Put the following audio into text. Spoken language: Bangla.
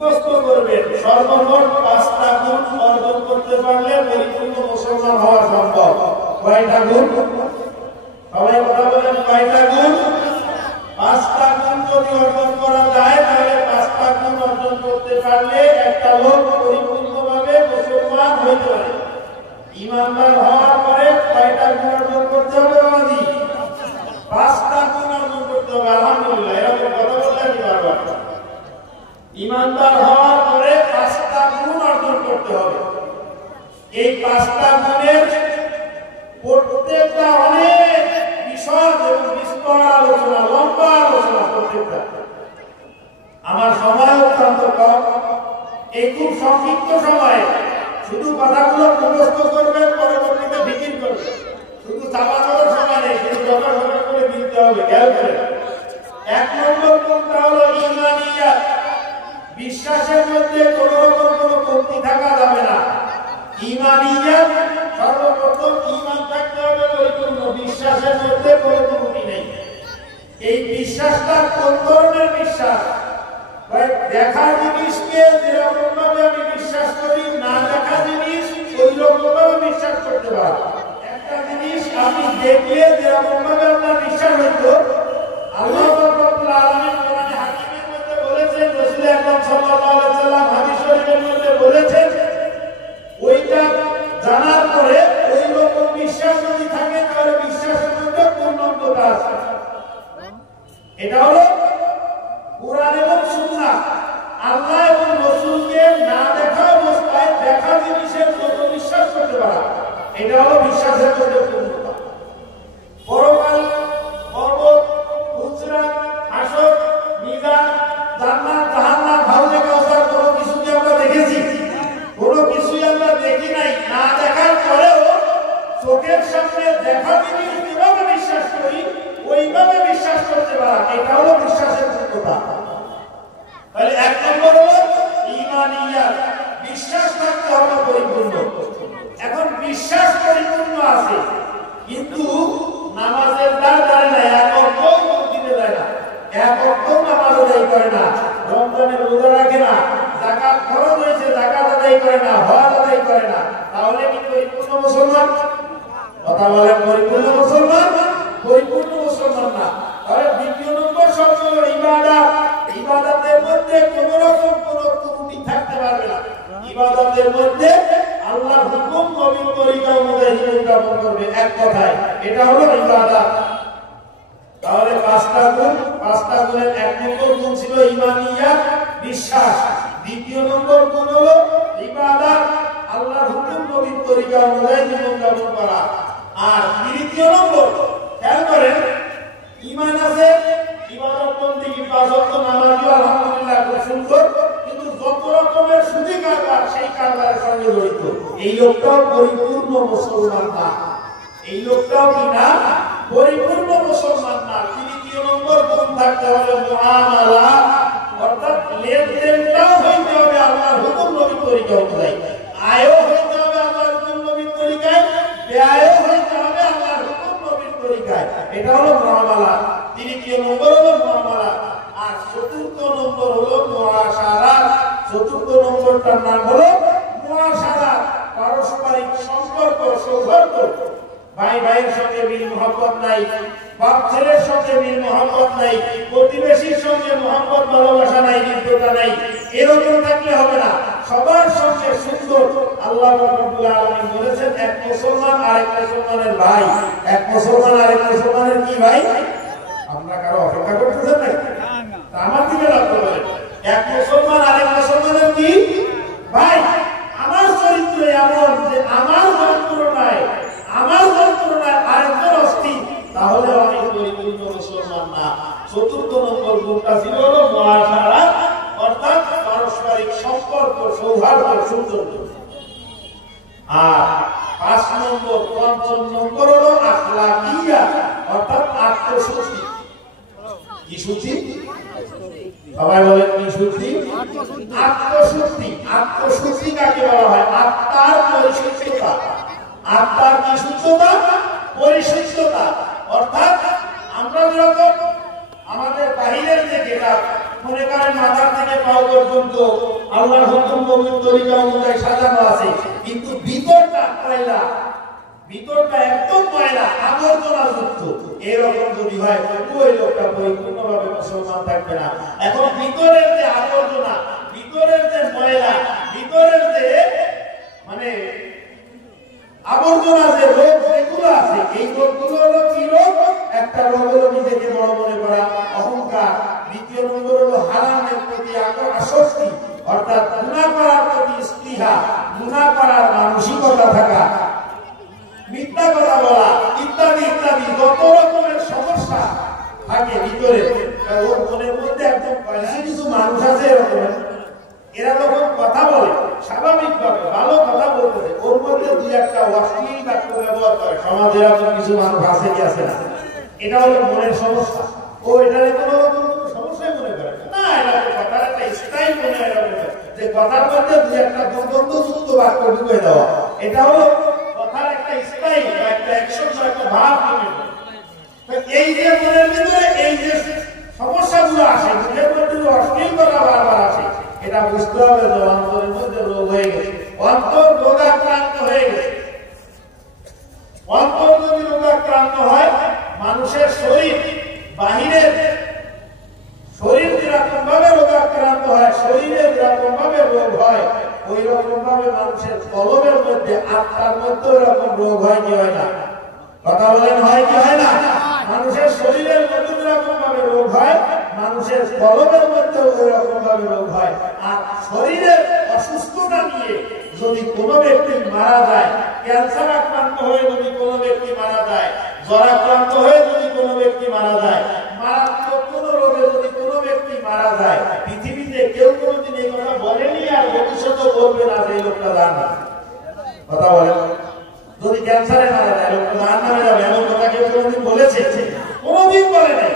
মুখস্থ করবেন। সর্বমোট 5টা গুণ অর্জন করতে পারলে পরিপূর্ণ মুসলমান হওয়া সম্ভব। কয়টা গুণ? সবাই কথা বলেন, কয়টা গুণ? 5টা গুণ যদি অর্জন করা যায় তাহলে 5টা গুণ অর্জন করতে পারলে একটা লোক পরিপূর্ণভাবে মুসলমান হইতে পারে। ইমানদার হওয়ার পরে কয়টা গুণ অর্জন করতে হবে? বাবাজি 5টা গুণ অর্জন করতে হবে। আলহামদুলিল্লাহ, এরকম কথা বললে আমি বারবার। ইমানদার হওয়ার পরে 5টা গুণ অর্জন করতে হবে। এই 5টা গুণের প্রত্যেকটা অনেক বিশদ এবং বিস্তর আলোচনা, লম্বা আলোচনা প্রত্যেকটা। আমার সময় অত্যন্ত কম, এই খুব সংক্ষিপ্ত সময়ে শুধু কথাগুলো মুখস্থ করবেন, পরবর্তীতে বিক্রি করবেন। শুধু চাপা দেওয়ার সময় নেই, শুধু জগা করে দিতে হবে। খেয়াল করে 1 নম্বর গুণটা হলো ঈমানিয়াত। বিশ্বাসের মধ্যে কোন রকম কোনো কমতি থাকা যাবে না। ঈমানিয়াত সর্বপ্রথম ঈমান থাকতে হবে পরিপূর্ণ, বিশ্বাসের মধ্যে কোনো ত্রুটি নেই। এই বিশ্বাসটা কোন ধরনের বিশ্বাস? দেখা জিনিসকে যেরকম ভাবে আমি বিশ্বাস করি, না দেখা জিনিস ওই রকম ভাবে বিশ্বাস করতে পারি। একটা জিনিস আপনি দেখলে যেরকম ভাবে আপনার বিশ্বাস হইতো, আল্লাহ রাব্বুল আলামিন কোরআনে হাকিমের মধ্যে বলেছেন, রাসূল আকরাম সাল্লাল্লাহু আলাইহি ওয়াসাল্লাম হাদিস শরীফের মধ্যে বলেছেন, ওইটা জানার পরে ওই রকম বিশ্বাস যদি থাকে তাহলে বিশ্বাসের মধ্যে পূর্ণতা আছে। এটা হলো কুরআন এবং সুন্নাহ। আল্লাহ এবং রাসূলকে না দেখা অবস্থায় দেখা জিনিসের যত বিশ্বাস করতে পারা, এটা হলো বিশ্বাসের মধ্যে পূর্ণতা। পরকাল, পরবত, হুজরাত, হাসর, মিজান, জান্নাত, জাহান্নাম, হাউজে কাউসার কোনো কিছু কি আমরা দেখেছি? কোনো কিছুই আমরা দেখি নাই। না দেখার পরেও চোখের সামনে দেখা জিনিস যেভাবে বিশ্বাস করি ওইভাবে বিশ্বাস করতে পারা, এটা হলো বিশ্বাসের পূর্ণতা। তাহলে 1 নম্বর হলো ঈমানিয়াত, বিশ্বাস থাকতে হবে পরিপূর্ণ। এখন বিশ্বাস পরিপূর্ণ আছে কিন্তু নামাজের দ্বার ধরে না, এক ওয়াক্তও দিতে দেয় না, এক ওয়াক্তও নামাজ আদায় করে না, রমজানের রোজা রাখে না, যাকাত খরচ হয়েছে যাকাত আদায় করে না, হজ আদায় করে না, তাহলে কি পরিপূর্ণ মুসলমান? কথা বলেন, পরিপূর্ণ মুসলমান? পরিপূর্ণ মুসলমান না। তাহলে 2 নম্বর শর্ত হলো ইবাদত। ইবাদতের মধ্যে কোন রকম কোন ত্রুটি থাকতে পারবে না। ইবাদতের মধ্যে আল্লাহর হুকুম নবীর তরিকা অনুযায়ী জীবন যাপন করবে, এক কথায় এটা হলো ইবাদত। তাহলে 5টা গুণ, 5টা গুণের 1 নম্বর গুণ ছিল ঈমানিয়াত, বিশ্বাস। 2 নম্বর গুণ হলো ইবাদত, আল্লাহর হুকুম নবীর তরিকা অনুযায়ী জীবন যাপন করা। আর 3 নম্বর, খেয়াল করেন, ঈমান আছে, ইবাদত বন্দেগী 5 ওয়াক্ত নামাজও আলহামদুলিল্লাহ খুব সুন্দর, কিন্তু যত রকমের সুদী কারবার সেই কারবারের সঙ্গে জড়িত, এই লোকটাও পরিপূর্ণ মুসলমান না। এই লোকটাও কি না? পরিপূর্ণ মুসলমান না। 3 নম্বর গুণ থাকতে হবে মুআমালা, অর্থাৎ লেনদেনটাও হইতে হবে আল্লাহর হুকুম নবীর তরিকা অনুযায়ী, আয়ও হইতে হবে আল্লাহর হুকুম নবীর তরিকায়, ব্যয়ও হইতে হবে আল্লাহর হুকুম নবীর তরিকায়, এটা হলো মুআমালা। 3 নম্বর হলো মুআমালা। আর 4র্থ নম্বর হলো মুআশারাত। 4র্থ নম্বরটার নাম হলো মুআশারাত, পারস্পরিক সম্পর্ক, সৌহার্দ্য। ভাই ভাইয়ের সঙ্গে মিল মহব্বত নাই, বাপ ছেলের সঙ্গে মিল মহব্বত নাই, প্রতিবেশীর সঙ্গে মহব্বত ভালোবাসা নাই, হৃদ্যতা নাই, এরকম থাকলে হবে না। সবার সঙ্গে সুন্দর। আল্লাহ রাব্বুল আলামিন বলেছেন, এক মুসলমান আরেক মুসলমানের ভাই। এক মুসলমান আরেক মুসলমানের কি ভাই? আমরা কারো অপেক্ষা করতেছেন না? আমার দিকে লক্ষ্য করেন, এক মুসলমান আরেক মুসলমানের কি ভাই? আমার চরিত্র এমন যে আমার যন্ত্রণায় আরেকজন অস্থির, তাহলে আমি পরিপূর্ণ মুসলমান না। 4র্থ নম্বর গুণটা ছিল হলো মুআশারাত, অর্থাৎ পারস্পরিক সম্পর্ক, সৌহার্দ্য, সৌজন্য। আর 5 নম্বর, 5ম নম্বর হলো আখলাকিয়াত, অর্থাৎ আত্মশুদ্ধি। কি শুদ্ধি? সবাই বলেন কি শুদ্ধি? আত্মশুদ্ধি। আত্মশুদ্ধি কাকে বলা হয়? আত্মার পরিশুদ্ধতা। আত্মার কি শুদ্ধতা? পরিশুদ্ধতা। অর্থাৎ আমরা যখন আমাদের বাহিরের যে যেটা মনে করেন মাথা থেকে পাও পর্যন্ত আল্লাহর হুকুম নবীর তরিকা অনুযায়ী সাজানো আছে, কিন্তু ভিতরটা ময়লা, ভিতরটা একদম ময়লা, আবর্জনা যুক্ত। এরকম যদি হয় ওই লোকটা পরিপূর্ণভাবে মুসলমান থাকবে না। এখন ভিতরের যে আবর্জনা, ভিতরের যে ময়লা, ভিতরের যে মানে আবর্জনা, যে রোগ যেগুলো আছে, এই রোগগুলো হলো কি রোগ? একটা রোগ হলো নিজেকে বড় মনে করা, অহংকার। দ্বিতীয় নম্বর হলো হারামের প্রতি আসক্তি, অর্থাৎ গুনাহ করার প্রতি স্পৃহা, গুনাহ করার মানসিকতা থাকা, মিথ্যা কথা বলা ইত্যাদি ইত্যাদি যত রকমের সমস্যা থাকে ভিতরে। ওর মনের মধ্যে একদম কিছু মানুষ আছে এরকম, এরা যখন কথা বলে স্বাভাবিকভাবে ভালো কথা বলতেছে, ওর মধ্যে দুই একটা অশ্লীল বাক্য ব্যবহার করে। সমাজে এরকম কিছু মানুষ আছে কি আছে না? এটা হলো মনের সমস্যা। ও এটারে কোনো সমস্যাই মনে করে না, এটা কথার একটা স্টাইল মনে হয় যে কথার মধ্যে দুই একটা দুর্গন্ধযুক্ত বাক্য ঢুকে দেওয়া, এটা হলো কথার একটা স্টাইল, একটা অ্যাকশন, একটা ভাব। এই যে মনের ভিতরে এই যে সমস্যাগুলো আসে, মুখের মধ্যে অশ্লীল কথা বারবার আসে, এটা বুঝতে হবে যে অন্তরের মধ্যে রোগ হয়ে গেছে, অন্তর রোগাক্রান্ত হয়ে গেছে। অন্তর যদি রোগাক্রান্ত হয়, মানুষের শরীর বাহিরের শরীর যেরকম ভাবে রোগাক্রান্ত হয়, শরীরে যেরকম ভাবে রোগ হয়, ওই রকম ভাবে মানুষের কলমের মধ্যে, আত্মার মধ্যে ওরকম রোগ হয় কি হয় না? কথা বলেন, হয় কি হয় না? মানুষের শরীরের মধ্যে যেরকম ভাবে রোগ হয়, মানুষের কলমের মধ্যে ওই রকম ভাবে রোগ হয়। আর শরীরের অসুস্থতা নিয়ে যদি কোনো ব্যক্তি মারা যায়, ক্যান্সার আক্রান্ত হয়ে যদি কোনো ব্যক্তি মারা যায়, জ্বরাক্রান্ত হয়ে যদি কোনো ব্যক্তি মারা যায়, মারাত্মক কোনো রোগে যদি কোনো ব্যক্তি মারা যায়, পৃথিবীতে কেউ কোনোদিন এই কথা বলেনি, আর ভবিষ্যতেও বলবে না যে এই লোকটা জানা। কথা বলেন, যদি ক্যান্সারে মারা যায় লোকটা জাহান্নামে যাবে, এমন কথা কেউ কোনোদিন বলেছে? কোনোদিন বলে নাই।